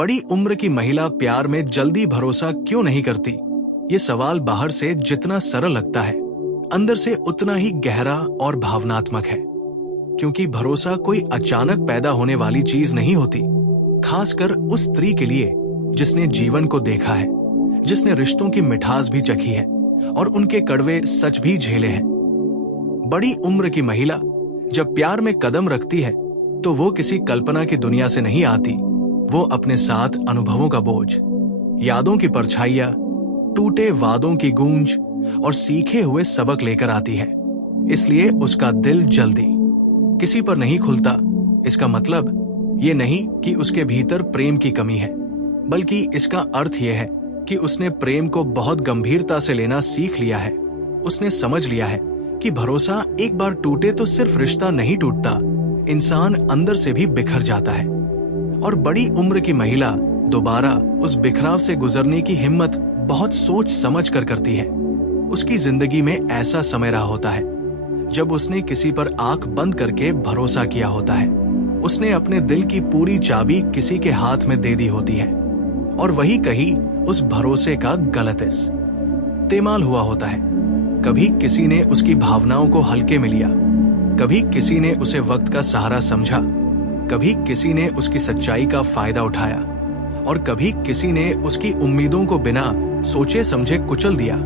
बड़ी उम्र की महिला प्यार में जल्दी भरोसा क्यों नहीं करती? ये सवाल बाहर से जितना सरल लगता है, अंदर से उतना ही गहरा और भावनात्मक है। क्योंकि भरोसा कोई अचानक पैदा होने वाली चीज नहीं होती, खासकर उस स्त्री के लिए जिसने जीवन को देखा है, जिसने रिश्तों की मिठास भी चखी है और उनके कड़वे सच भी झेले हैं। बड़ी उम्र की महिला जब प्यार में कदम रखती है तो वो किसी कल्पना की दुनिया से नहीं आती। वो अपने साथ अनुभवों का बोझ, यादों की परछाइयां, टूटे वादों की गूंज और सीखे हुए सबक लेकर आती है। इसलिए उसका दिल जल्दी किसी पर नहीं खुलता। इसका मतलब ये नहीं कि उसके भीतर प्रेम की कमी है, बल्कि इसका अर्थ यह है कि उसने प्रेम को बहुत गंभीरता से लेना सीख लिया है। उसने समझ लिया है कि भरोसा एक बार टूटे तो सिर्फ रिश्ता नहीं टूटता, इंसान अंदर से भी बिखर जाता है। और बड़ी उम्र की महिला दोबारा उस बिखराव से गुजरने की हिम्मत बहुत सोच समझ कर करती है। उसकी जिंदगी में ऐसा समय रहा होता है जब उसने किसी पर आंख बंद करके भरोसा किया होता है। उसने अपने दिल की पूरी चाबी किसी के हाथ में दे दी होती है और वही कहीं उस भरोसे का गलत इस्तेमाल हुआ होता है। कभी किसी ने उसकी भावनाओं को हल्के में लिया, कभी किसी ने उसे वक्त का सहारा समझा, कभी किसी ने उसकी सच्चाई का फायदा उठाया और कभी किसी ने उसकी उम्मीदों को बिना सोचे समझे कुचल दिया।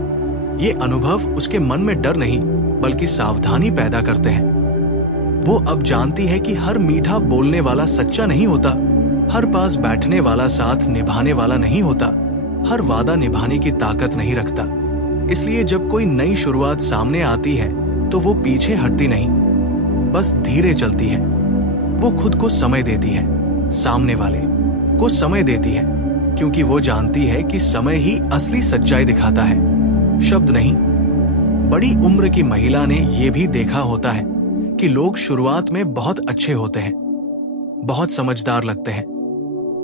ये अनुभव उसके मन में डर नहीं बल्कि सावधानी पैदा करते हैं। वो अब जानती है कि हर मीठा बोलने वाला सच्चा नहीं होता, हर पास बैठने वाला साथ निभाने वाला नहीं होता, हर वादा निभाने की ताकत नहीं रखता। इसलिए जब कोई नई शुरुआत सामने आती है तो वो पीछे हटती नहीं, बस धीरे चलती है। वो खुद को समय देती है, सामने वाले को समय देती है, क्योंकि वो जानती है कि समय ही असली सच्चाई दिखाता है, शब्द नहीं। बड़ी उम्र की महिला ने यह भी देखा होता है कि लोग शुरुआत में बहुत अच्छे होते हैं, बहुत समझदार लगते हैं,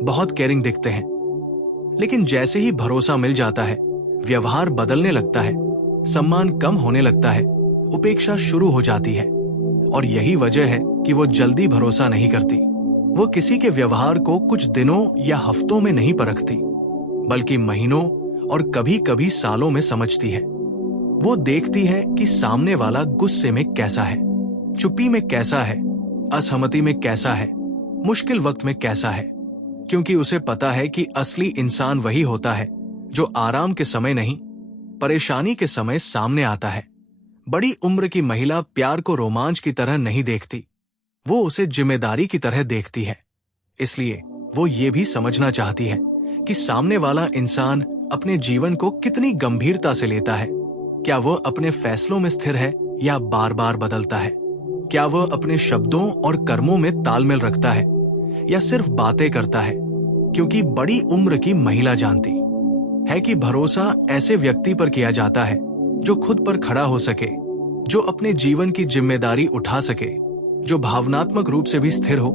बहुत केयरिंग दिखते हैं, लेकिन जैसे ही भरोसा मिल जाता है, व्यवहार बदलने लगता है, सम्मान कम होने लगता है, उपेक्षा शुरू हो जाती है। और यही वजह है कि वो जल्दी भरोसा नहीं करती। वो किसी के व्यवहार को कुछ दिनों या हफ्तों में नहीं परखती, बल्कि महीनों और कभी कभी सालों में समझती है। वो देखती है कि सामने वाला गुस्से में कैसा है, चुप्पी में कैसा है, असहमति में कैसा है, मुश्किल वक्त में कैसा है, क्योंकि उसे पता है कि असली इंसान वही होता है जो आराम के समय नहीं, परेशानी के समय सामने आता है। बड़ी उम्र की महिला प्यार को रोमांच की तरह नहीं देखती, वो उसे जिम्मेदारी की तरह देखती है। इसलिए वो ये भी समझना चाहती है कि सामने वाला इंसान अपने जीवन को कितनी गंभीरता से लेता है। क्या वो अपने फैसलों में स्थिर है या बार बार बदलता है? क्या वो अपने शब्दों और कर्मों में तालमेल रखता है या सिर्फ बातें करता है? क्योंकि बड़ी उम्र की महिला जानती है कि भरोसा ऐसे व्यक्ति पर किया जाता है जो खुद पर खड़ा हो सके, जो अपने जीवन की जिम्मेदारी उठा सके, जो भावनात्मक रूप से भी स्थिर हो।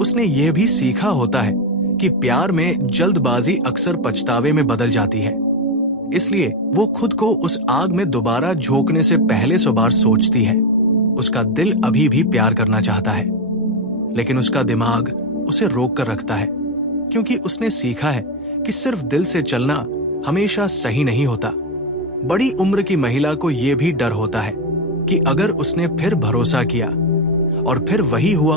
उसने यह भी सीखा होता है कि प्यार में जल्दबाजी अक्सर पछतावे में बदल जाती है। इसलिए वो खुद को उस आग में दोबारा झोंकने से पहले 100 बार सोचती है। उसका दिल अभी भी प्यार करना चाहता है, लेकिन उसका दिमाग उसे रोक कर रखता है, क्योंकि उसने सीखा है कि सिर्फ दिल से चलना हमेशा सही नहीं होता। बड़ी उम्र की महिला को यह भी डर होता है कि अगर उसने फिर भरोसा किया और फिर वही हुआ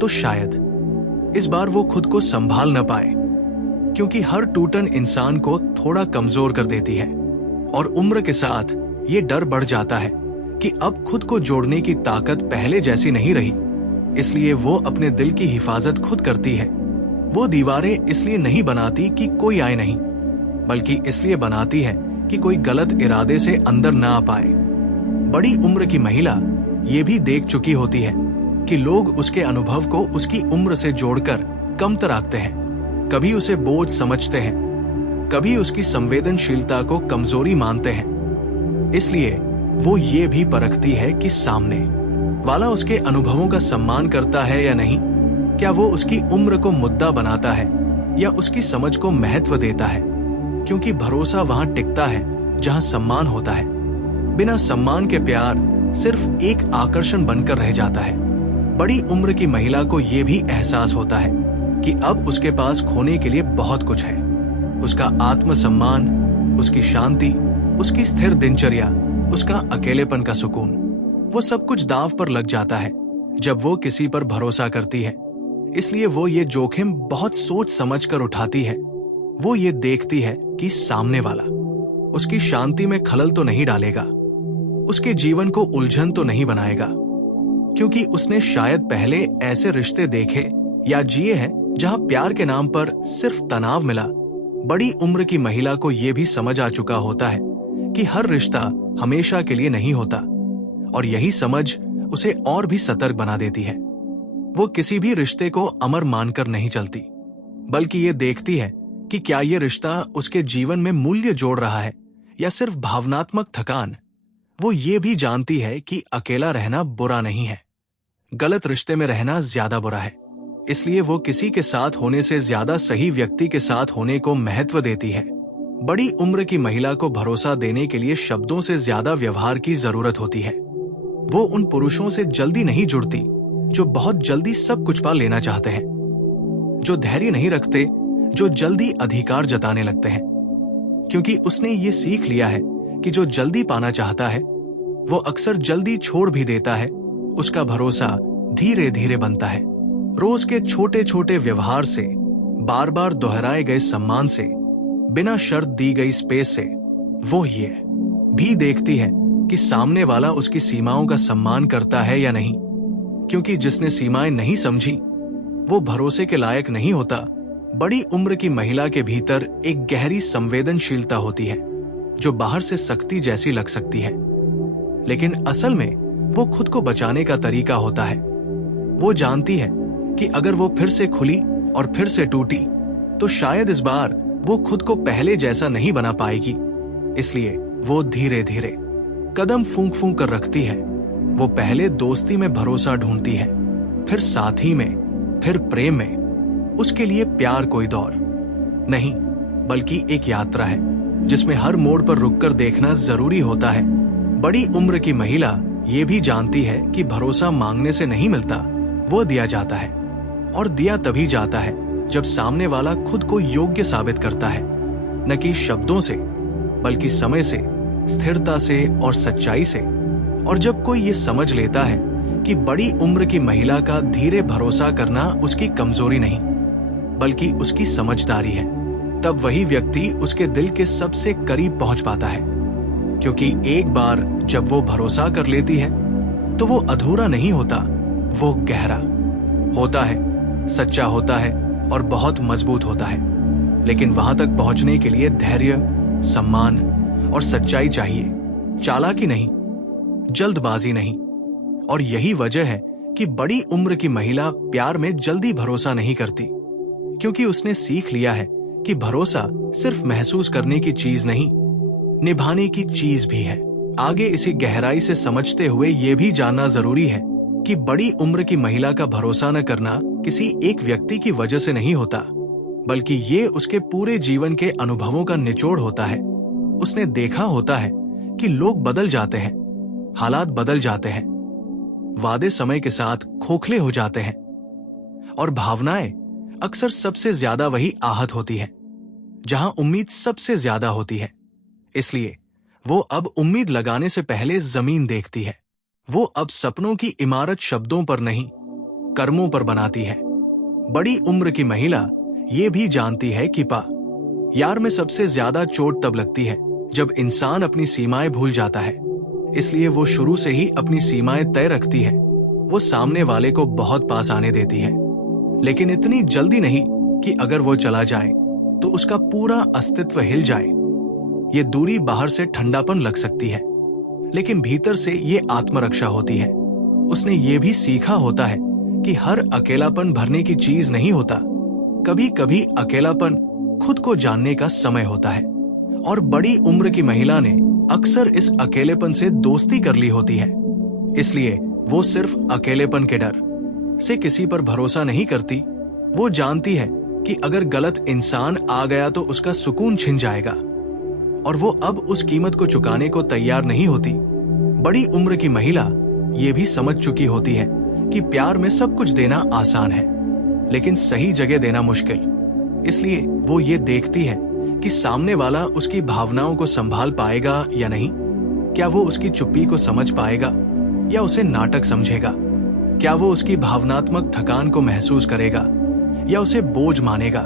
तो शायद इस बार वो खुद को संभाल न पाए, क्योंकि हर टूटन इंसान को थोड़ा कमजोर कर देती है। और उम्र के साथ ये डर बढ़ जाता है कि अब खुद को जोड़ने की ताकत पहले जैसी नहीं रही। इसलिए वो अपने दिल की हिफाजत खुद करती है। वो दीवारें इसलिए नहीं बनाती कि कोई आए नहीं, बल्कि इसलिए बनाती है कि कोई गलत इरादे से अंदर ना आ पाए। बड़ी उम्र की महिला ये भी देख चुकी होती है कि लोग उसके अनुभव को उसकी उम्र से जोड़कर कमतर आंकते हैं, कभी उसे बोझ समझते हैं, कभी उसकी संवेदनशीलता को कमजोरी मानते हैं। इसलिए वो ये भी परखती है कि सामने वाला उसके अनुभवों का सम्मान करता है या नहीं। क्या वो उसकी उम्र को मुद्दा बनाता है या उसकी समझ को महत्व देता है? क्योंकि भरोसा वहां टिकता है जहां सम्मान होता है। बिना सम्मान के प्यार सिर्फ एक आकर्षण बनकर रह जाता है। बड़ी उम्र की महिला को यह भी एहसास होता है कि अब उसके पास खोने के लिए बहुत कुछ है। उसका आत्मसम्मान, उसकी शांति, उसकी स्थिर दिनचर्या, उसका अकेलेपन का सुकून, वो सब कुछ दांव पर लग जाता है जब वो किसी पर भरोसा करती है। इसलिए वो ये जोखिम बहुत सोच समझ कर उठाती है। वो ये देखती है कि सामने वाला उसकी शांति में खलल तो नहीं डालेगा, उसके जीवन को उलझन तो नहीं बनाएगा, क्योंकि उसने शायद पहले ऐसे रिश्ते देखे या जिए हैं जहां प्यार के नाम पर सिर्फ तनाव मिला। बड़ी उम्र की महिला को यह भी समझ आ चुका होता है कि हर रिश्ता हमेशा के लिए नहीं होता, और यही समझ उसे और भी सतर्क बना देती है। वो किसी भी रिश्ते को अमर मानकर नहीं चलती, बल्कि ये देखती है कि क्या ये रिश्ता उसके जीवन में मूल्य जोड़ रहा है या सिर्फ भावनात्मक थकान। वो ये भी जानती है कि अकेला रहना बुरा नहीं है, गलत रिश्ते में रहना ज्यादा बुरा है। इसलिए वो किसी के साथ होने से ज्यादा सही व्यक्ति के साथ होने को महत्व देती है। बड़ी उम्र की महिला को भरोसा देने के लिए शब्दों से ज्यादा व्यवहार की जरूरत होती है। वो उन पुरुषों से जल्दी नहीं जुड़ती जो बहुत जल्दी सब कुछ पा लेना चाहते हैं, जो धैर्य नहीं रखते, जो जल्दी अधिकार जताने लगते हैं, क्योंकि उसने ये सीख लिया है कि जो जल्दी पाना चाहता है वो अक्सर जल्दी छोड़ भी देता है। उसका भरोसा धीरे धीरे बनता है, रोज के छोटे छोटे व्यवहार से, बार बार दोहराए गए सम्मान से, बिना शर्त दी गई स्पेस से। वो ये भी देखती है कि सामने वाला उसकी सीमाओं का सम्मान करता है या नहीं, क्योंकि जिसने सीमाएं नहीं समझी वो भरोसे के लायक नहीं होता। बड़ी उम्र की महिला के भीतर एक गहरी संवेदनशीलता होती है जो बाहर से सख्ती जैसी लग सकती है, लेकिन असल में वो खुद को बचाने का तरीका होता है। वो जानती है कि अगर वो फिर से खुली और फिर से टूटी तो शायद इस बार वो खुद को पहले जैसा नहीं बना पाएगी। इसलिए वो धीरे धीरे कदम फूंक फूंक कर रखती है। वो पहले दोस्ती में भरोसा ढूंढती है, फिर साथी में, फिर प्रेम में। उसके लिए प्यार कोई दौर नहीं, बल्कि एक यात्रा है जिसमें हर मोड़ पर रुककर देखना जरूरी होता है। बड़ी उम्र की महिला ये भी जानती है कि भरोसा मांगने से नहीं मिलता, वो दिया जाता है, और दिया तभी जाता है जब सामने वाला खुद को योग्य साबित करता है, न कि शब्दों से बल्कि समय से, स्थिरता से और सच्चाई से। और जब कोई ये समझ लेता है कि बड़ी उम्र की महिला का धीरे भरोसा करना उसकी कमजोरी नहीं बल्कि उसकी समझदारी है, तब वही व्यक्ति उसके दिल के सबसे करीब पहुंच पाता है। क्योंकि एक बार जब वो भरोसा कर लेती है तो वो अधूरा नहीं होता, वो गहरा होता है, सच्चा होता है और बहुत मजबूत होता है। लेकिन वहां तक पहुंचने के लिए धैर्य, सम्मान और सच्चाई चाहिए, चालाकी नहीं, जल्दबाजी नहीं। और यही वजह है कि बड़ी उम्र की महिला प्यार में जल्दी भरोसा नहीं करती, क्योंकि उसने सीख लिया है कि भरोसा सिर्फ महसूस करने की चीज नहीं, निभाने की चीज भी है। आगे इसी गहराई से समझते हुए यह भी जानना जरूरी है कि बड़ी उम्र की महिला का भरोसा न करना किसी एक व्यक्ति की वजह से नहीं होता, बल्कि ये उसके पूरे जीवन के अनुभवों का निचोड़ होता है। उसने देखा होता है कि लोग बदल जाते हैं, हालात बदल जाते हैं, वादे समय के साथ खोखले हो जाते हैं, और भावनाएं अक्सर सबसे ज्यादा वही आहत होती है जहां उम्मीद सबसे ज्यादा होती है। इसलिए वो अब उम्मीद लगाने से पहले जमीन देखती है। वो अब सपनों की इमारत शब्दों पर नहीं, कर्मों पर बनाती है। बड़ी उम्र की महिला ये भी जानती है कि यार में सबसे ज्यादा चोट तब लगती है जब इंसान अपनी सीमाएं भूल जाता है। इसलिए वो शुरू से ही अपनी सीमाएं तय रखती है। वो सामने वाले को बहुत पास आने देती है, लेकिन इतनी जल्दी नहीं कि अगर वो चला जाए तो उसका पूरा अस्तित्व हिल जाए। ये दूरी बाहर से ठंडापन लग सकती है, लेकिन भीतर से ये आत्मरक्षा होती है। उसने ये भी सीखा होता है कि हर अकेलापन भरने की चीज नहीं होता, कभी कभी अकेलापन खुद को जानने का समय होता है। और बड़ी उम्र की महिला ने अक्सर इस अकेलेपन से दोस्ती कर ली होती है। इसलिए वो सिर्फ अकेलेपन के डर से किसी पर भरोसा नहीं करती। वो जानती है कि अगर गलत इंसान आ गया तो उसका सुकून छिन जाएगा, और वो अब उस कीमत को चुकाने को तैयार नहीं होती। बड़ी उम्र की महिला ये भी समझ चुकी होती है कि प्यार में सब कुछ देना आसान है, लेकिन सही जगह देना मुश्किल। इसलिए वो ये देखती है कि सामने वाला उसकी भावनाओं को संभाल पाएगा या नहीं। क्या वो उसकी चुप्पी को समझ पाएगा या उसे नाटक समझेगा? क्या वो उसकी भावनात्मक थकान को महसूस करेगा या उसे बोझ मानेगा?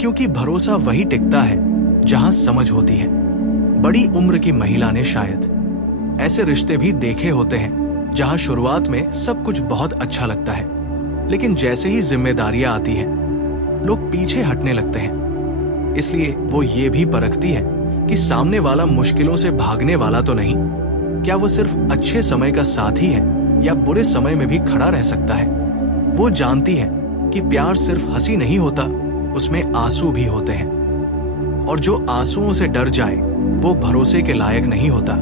क्योंकि भरोसा वही टिकता है जहां समझ होती है। बड़ी उम्र की महिला ने शायद ऐसे रिश्ते भी देखे होते हैं जहां शुरुआत में सब कुछ बहुत अच्छा लगता है, लेकिन जैसे ही जिम्मेदारियां आती हैं, लोग पीछे हटने लगते हैं। इसलिए वो ये भी परखती है कि सामने वाला मुश्किलों से भागने वाला तो नहीं। क्या वो सिर्फ अच्छे समय का साथी है या बुरे समय में भी खड़ा रह सकता है? वो जानती है कि प्यार सिर्फ हंसी नहीं होता, उसमें आंसू भी होते हैं। और जो आंसुओं से डर जाए वो भरोसे के लायक नहीं होता।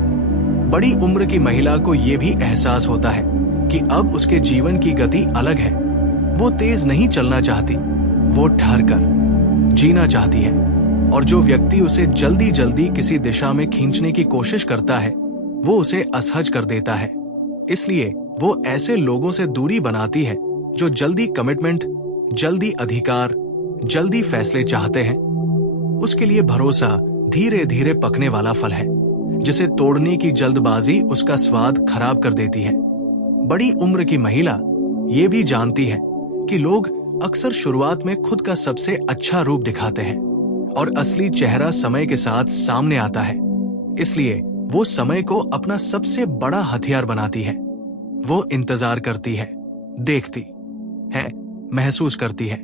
बड़ी उम्र की महिला को यह भी एहसास होता है कि अब उसके जीवन की गति अलग है। वो तेज नहीं चलना चाहती, वो ठहर कर जीना चाहती है। और जो व्यक्ति उसे जल्दी जल्दी किसी दिशा में खींचने की कोशिश करता है, वो उसे असहज कर देता है। इसलिए वो ऐसे लोगों से दूरी बनाती है जो जल्दी कमिटमेंट, जल्दी अधिकार, जल्दी फैसले चाहते हैं। उसके लिए भरोसा धीरे धीरे पकने वाला फल है, जिसे तोड़ने की जल्दबाजी उसका स्वाद खराब कर देती है। बड़ी उम्र की महिला ये भी जानती है कि लोग अक्सर शुरुआत में खुद का सबसे अच्छा रूप दिखाते हैं और असली चेहरा समय के साथ सामने आता है। इसलिए वो समय को अपना सबसे बड़ा हथियार बनाती है। वो इंतजार करती है, देखती है, महसूस करती है,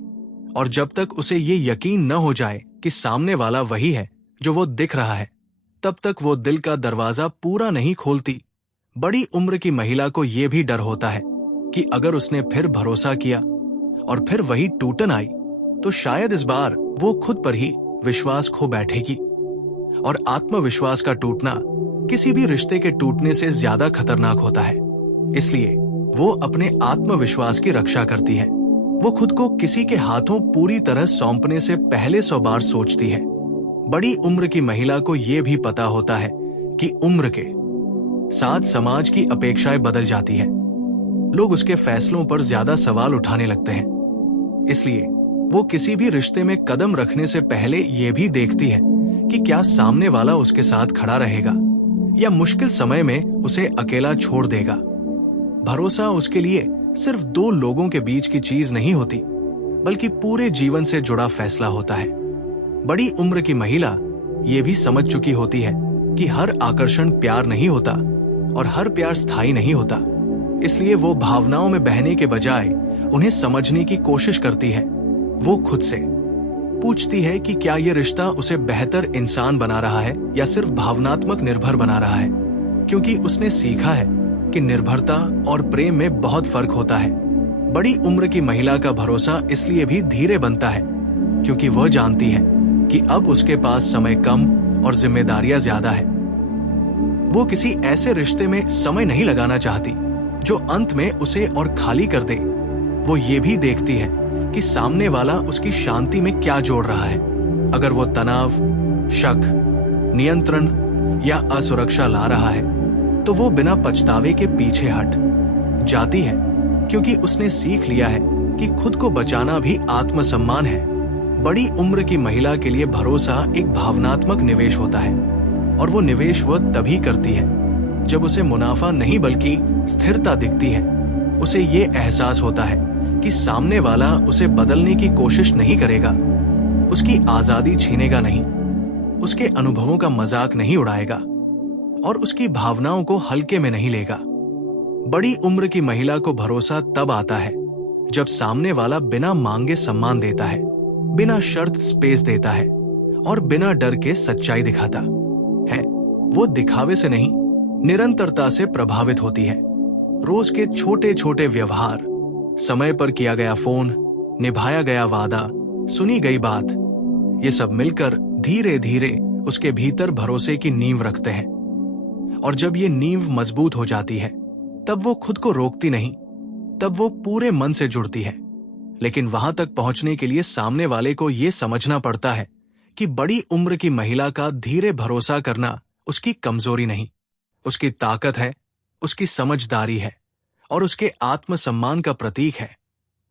और जब तक उसे ये यकीन न हो जाए कि सामने वाला वही है जो वो दिख रहा है, तब तक वो दिल का दरवाजा पूरा नहीं खोलती। बड़ी उम्र की महिला को यह भी डर होता है कि अगर उसने फिर भरोसा किया और फिर वही टूटन आई, तो शायद इस बार वो खुद पर ही विश्वास खो बैठेगी। और आत्मविश्वास का टूटना किसी भी रिश्ते के टूटने से ज्यादा खतरनाक होता है। इसलिए वो अपने आत्मविश्वास की रक्षा करती है। वो खुद को किसी के हाथों पूरी तरह सौंपने से पहले 100 बार सोचती है। बड़ी उम्र की महिला को यह भी पता होता है कि उम्र के साथ समाज की अपेक्षाएं बदल जाती है। लोग उसके फैसलों पर ज्यादा सवाल उठाने लगते हैं। इसलिए वो किसी भी रिश्ते में कदम रखने से पहले यह भी देखती है कि क्या सामने वाला उसके साथ खड़ा रहेगा या मुश्किल समय में उसे अकेला छोड़ देगा। भरोसा उसके लिए सिर्फ 2 लोगों के बीच की चीज नहीं होती, बल्कि पूरे जीवन से जुड़ा फैसला होता है। बड़ी उम्र की महिला ये भी समझ चुकी होती है कि हर आकर्षण प्यार नहीं होता और हर प्यार स्थायी नहीं होता। इसलिए वो भावनाओं में बहने के बजाय उन्हें समझने की कोशिश करती है। वो खुद से पूछती है कि क्या ये रिश्ता उसे बेहतर इंसान बना रहा है या सिर्फ भावनात्मक निर्भर बना रहा है, क्योंकि उसने सीखा है कि निर्भरता और प्रेम में बहुत फर्क होता है। बड़ी उम्र की महिला का भरोसा इसलिए भी धीरे बनता है क्योंकि वह जानती है कि अब उसके पास समय कम और जिम्मेदारियां ज्यादा है। वो किसी ऐसे रिश्ते में समय नहीं लगाना चाहती जो अंत में उसे और खाली कर दे। वो ये भी देखती है कि सामने वाला उसकी शांति में क्या जोड़ रहा है। अगर वो तनाव, शक, नियंत्रण या असुरक्षा ला रहा है, तो वो बिना पछतावे के पीछे हट जाती है, क्योंकि उसने सीख लिया है कि खुद को बचाना भी आत्मसम्मान है। बड़ी उम्र की महिला के लिए भरोसा एक भावनात्मक निवेश होता है, और वो निवेश वह तभी करती है जब उसे मुनाफा नहीं बल्कि स्थिरता दिखती है। उसे ये एहसास होता है कि सामने वाला उसे बदलने की कोशिश नहीं करेगा, उसकी आजादी छीनेगा नहीं, उसके अनुभवों का मजाक नहीं उड़ाएगा और उसकी भावनाओं को हल्के में नहीं लेगा। बड़ी उम्र की महिला को भरोसा तब आता है जब सामने वाला बिना मांगे सम्मान देता है, बिना शर्त स्पेस देता है और बिना डर के सच्चाई दिखाता है। वो दिखावे से नहीं, निरंतरता से प्रभावित होती है। रोज के छोटे छोटे व्यवहार, समय पर किया गया फोन, निभाया गया वादा, सुनी गई बात, ये सब मिलकर धीरे धीरे उसके भीतर भरोसे की नींव रखते हैं। और जब ये नींव मजबूत हो जाती है, तब वो खुद को रोकती नहीं, तब वो पूरे मन से जुड़ती है। लेकिन वहां तक पहुंचने के लिए सामने वाले को ये समझना पड़ता है कि बड़ी उम्र की महिला का धीरे भरोसा करना उसकी कमजोरी नहीं, उसकी ताकत है, उसकी समझदारी है और उसके आत्मसम्मान का प्रतीक है।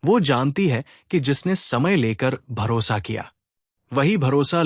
वो जानती है कि जिसने समय लेकर भरोसा किया, वही भरोसा